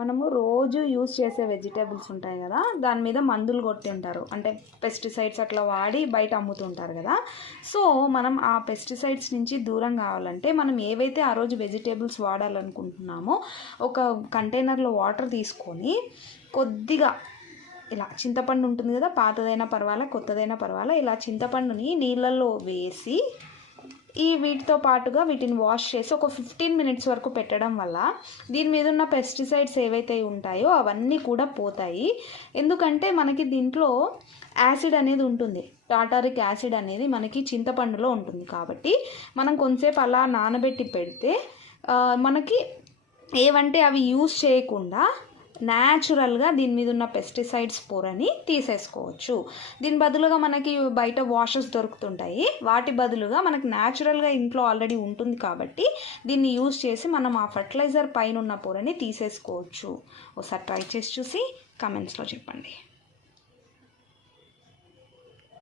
మనము రోజు యూజ్ చేసే వెజిటేబుల్స్ ఉంటాయి కదా, దాని మీద మందులు కొట్టి ఉంటారు, అంటే పెస్టిసైడ్స్ అట్లా వాడి బయట అమ్ముతుంటారు కదా. సో మనం ఆ పెస్టిసైడ్స్ నుంచి దూరం కావాలంటే మనం ఏవైతే ఆ రోజు వెజిటేబుల్స్ వాడాలనుకుంటున్నామో ఒక కంటైనర్లో వాటర్ తీసుకొని కొద్దిగా ఇలా చింతపండు ఉంటుంది కదా, పాతదైనా పర్వాలే కొత్తదైనా పర్వాలే, ఇలా చింతపండుని నీళ్ళల్లో వేసి వీటితో పాటుగా వీటిని వాష్ చేసి ఒక 15 మినిట్స్ వరకు పెట్టడం వల్ల దీని మీద ఉన్న పెస్టిసైడ్స్ ఏవైతే ఉంటాయో అవన్నీ కూడా పోతాయి. ఎందుకంటే మనకి దీంట్లో యాసిడ్ అనేది ఉంటుంది, టాటారిక్ యాసిడ్ అనేది మనకి చింతపండులో ఉంటుంది. కాబట్టి మనం కొంతసేపు అలా నానబెట్టి పెడితే మనకి ఏవంటే అవి యూజ్ చేయకుండా న్యాచురల్గా దీని మీద ఉన్న పెస్టిసైడ్స్ పొరని తీసేసుకోవచ్చు. దీని బదులుగా మనకి బయట వాషెస్ దొరుకుతుంటాయి, వాటి బదులుగా మనకు న్యాచురల్గా ఇంట్లో ఆల్రెడీ ఉంటుంది కాబట్టి దీన్ని యూజ్ చేసి మనం ఆ ఫర్టిలైజర్ పైన ఉన్న పొరని తీసేసుకోవచ్చు. ఒకసారి ట్రై చేసి చూసి కమెంట్స్లో చెప్పండి.